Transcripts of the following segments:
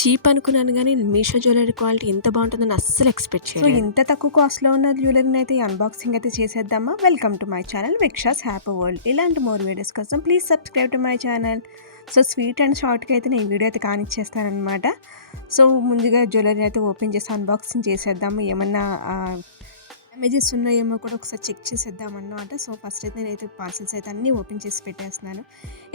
Cheap అనుకున్నాను కానీ Meesho jewellery quality ఇంత బాగుంటుందని అస్సలు ఎక్స్పెక్ట్ చేయలేదు. ఇంత తక్కువ కాస్ట్లో ఉన్న జ్యువెలరీని అయితే అన్బాక్సింగ్ అయితే చేసేద్దామా. వెల్కమ్ టు మై ఛానల్ విక్షాస్ హ్యాపీ వరల్డ్. ఇలాంటి మోర్ వీడియోస్ కోసం please subscribe to my channel. So sweet and షార్ట్గా అయితే నేను వీడియో అయితే కానిచ్చేస్తానమాట. సో ముందుగా జ్యువెలరీ అయితే ఓపెన్ చేసి అన్బాక్సింగ్ చేసేద్దాము. ఏమన్నా డ్యామేజెస్ ఉన్నాయేమో కూడా ఒకసారి చెక్ చేసేద్దాం అన్నమాట. సో ఫస్ట్ అయితే నేనైతే పార్సల్స్ అయితే అన్నీ ఓపెన్ చేసి పెట్టేస్తున్నాను.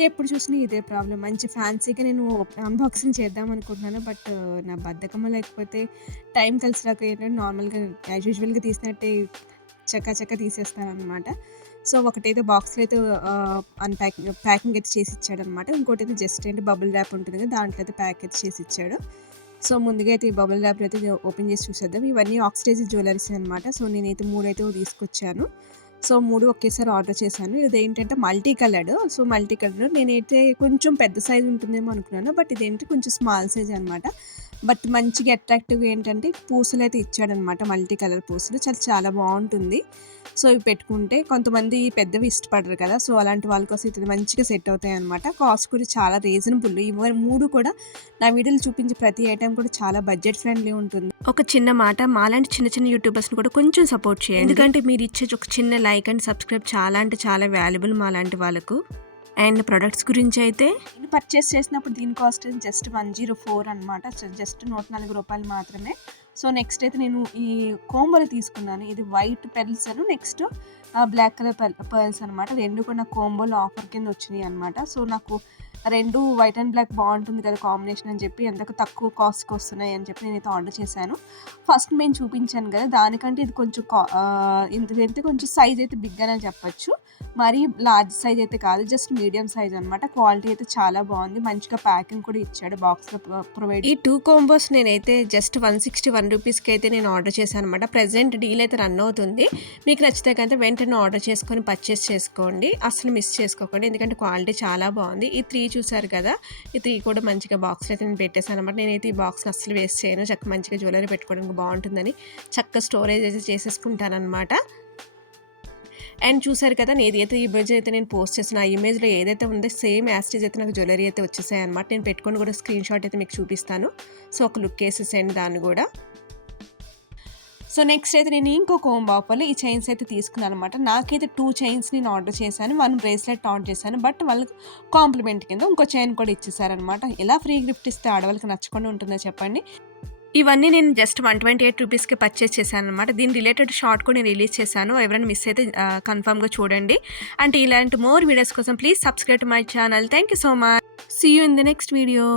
ఎప్పుడు చూసినా ఇదే ప్రాబ్లం. మంచి ఫ్యాన్సీగా నేను అన్బాక్సింగ్ చేద్దాం అనుకుంటున్నాను, బట్ నా బద్ధకమో లేకపోతే టైం కలిసి రాక ఏంటంటే నార్మల్గా యాజ్ యూజువల్గా తీసినట్టే చక్క తీసేస్తాను అనమాట. సో ఒకటైతే బాక్స్లో అయితే ప్యాకింగ్ అయితే చేసి ఇచ్చాడనమాట. ఇంకోటి అయితే జస్ట్ ఏంటి బబుల్ ర్యాప్ ఉంటుంది కదా, దాంట్లో అయితే ప్యాక్ అయితే చేసి ఇచ్చాడు. సో ముందుగా అయితే ఈ బబుల్ ర్యాప్ అయితే ఓపెన్ చేసి చూసేద్దాం. ఇవన్నీ ఆక్సిడైజ్ జ్యువెలరీస్ అనమాట. సో నేనైతే 3 అయితే తీసుకొచ్చాను. సో 3 ఒకేసారి ఆర్డర్ చేశాను. ఇదేంటంటే multi coloured. So multi colour నేనైతే కొంచెం పెద్ద సైజ్ ఉంటుందేమో అనుకున్నాను, బట్ ఇదేంటి కొంచెం స్మాల్ సైజ్ అనమాట. బట్ మంచిగా అట్రాక్టివ్గా ఏంటంటే పూసలు అయితే ఇచ్చాడనమాట. మల్టీ కలర్ పూసలు చాలా బాగుంటుంది. సో ఇవి పెట్టుకుంటే కొంతమంది పెద్దవి ఇష్టపడరు కదా, సో అలాంటి వాళ్ళ కోసం ఇది మంచిగా సెట్ అవుతాయి అనమాట. కాస్ట్ కూడా చాలా రీజనబుల్. ఇవి 3 కూడా నా వీడియోలు చూపించే ప్రతి ఐటెం కూడా చాలా బడ్జెట్ ఫ్రెండ్లీ ఉంటుంది. ఒక చిన్న మాట, మాలాంటి చిన్న యూట్యూబర్స్ని కూడా కొంచెం సపోర్ట్ చేయండి. ఎందుకంటే మీరు ఇచ్చే ఒక చిన్న లైక్ అండ్ సబ్స్క్రైబ్ చాలా అంటే చాలా వాల్యుబుల్ మాలాంటి వాళ్ళకు. అండ్ ప్రొడక్ట్స్ గురించి అయితే నేను పర్చేస్ చేసినప్పుడు దీని కాస్ట్ జస్ట్ 104 అనమాట. జస్ట్ 104 రూపాయలు మాత్రమే. సో నెక్స్ట్ అయితే నేను ఈ కోంబోలు తీసుకున్నాను. ఇది వైట్ పెర్ల్స్ అను నెక్స్ట్ బ్లాక్ కలర్ పర్ల్స్ అనమాట. రెండు కూడా నాకు కోంబోలో ఆఫర్ కింద వచ్చినాయి అనమాట. సో నాకు రెండు వైట్ అండ్ బ్లాక్ బాగుంటుంది కదా కాంబినేషన్ అని చెప్పి ఎంతకు తక్కువ కాస్ట్కి వస్తున్నాయి అని చెప్పి నేనైతే ఆర్డర్ చేశాను. ఫస్ట్ నేను చూపించాను కదా, దానికంటే ఇది కొంచెం ఇంతైతే కొంచెం సైజ్ అయితే బిగ్ అని చెప్పచ్చు. మరీ లార్జ్ సైజ్ అయితే కాదు, జస్ట్ మీడియం సైజ్ అనమాట. క్వాలిటీ అయితే చాలా బాగుంది. మంచిగా ప్యాకింగ్ కూడా ఇచ్చాడు, బాక్స్లో ప్రొవైడ్. ఈ 2 కాంబోస్ నేనైతే జస్ట్ 161 రూపీస్కి అయితే నేను ఆర్డర్ చేశాను అనమాట. ప్రెజెంట్ డీల్ అయితే రన్ అవుతుంది. మీకు నచ్చితే కనుక వెంటనే ఆర్డర్ చేసుకొని పర్చేస్ చేసుకోండి. అసలు మిస్ చేసుకోకండి, ఎందుకంటే క్వాలిటీ చాలా బాగుంది. ఈ 3 చూసారు కదా, ఈ 3 కూడా మంచిగా బాక్స్లో అయితే నేను పెట్టేశాను అనమాట. నేనైతే ఈ బాక్స్ని అసలు వేస్ట్ చేయను. చక్క మంచిగా జ్యువెలరీ పెట్టుకోవడానికి బాగుంటుందని చక్క స్టోరేజ్ అయితే చేసేసుకుంటాను అనమాట. అండ్ చూసారు కదా, ఏదైతే ఇమేజ్ అయితే నేను పోస్ట్ చేసిన ఆ ఇమేజ్లో ఏదైతే ఉందో సేమ్ యాస్టేజ్ అయితే నాకు జ్యువెలరీ అయితే వచ్చేసాయి అనమాట. నేను పెట్టుకొని కూడా స్క్రీన్ షాట్ అయితే మీకు చూపిస్తాను. సో ఒక లుక్ వేసేసేయండి దాన్ని కూడా. సో నెక్స్ట్ అయితే నేను ఇంకో కోంబో ఆఫర్లో ఈ చైన్స్ అయితే తీసుకున్నాను అనమాట. నాకైతే 2 చైన్స్ నేను ఆర్డర్ చేశాను, 1 బ్రేస్లెట్ ఆర్డర్ చేశాను. బట్ వాళ్ళకి కాంప్లిమెంట్ కింద ఇంకో చైన్ కూడా ఇచ్చేసారనమాట. ఎలా ఫ్రీ గిఫ్ట్ ఇస్తే ఆడవాళ్ళకి నచ్చకుండా ఉంటుందో చెప్పండి. ఇవన్నీ నేను జస్ట్ 128 రూపీస్కి పర్చేస్ చేశాను అనమాట. దీని రిలేటెడ్ షార్ట్ కూడా నేను రిలీజ్ చేశాను. ఎవరైనా మిస్ అయితే కన్ఫర్మ్గా చూడండి. అంటే ఇలాంటి మోర్ వీడియోస్ కోసం please subscribe to my channel. Thank you so much. See you in the next video.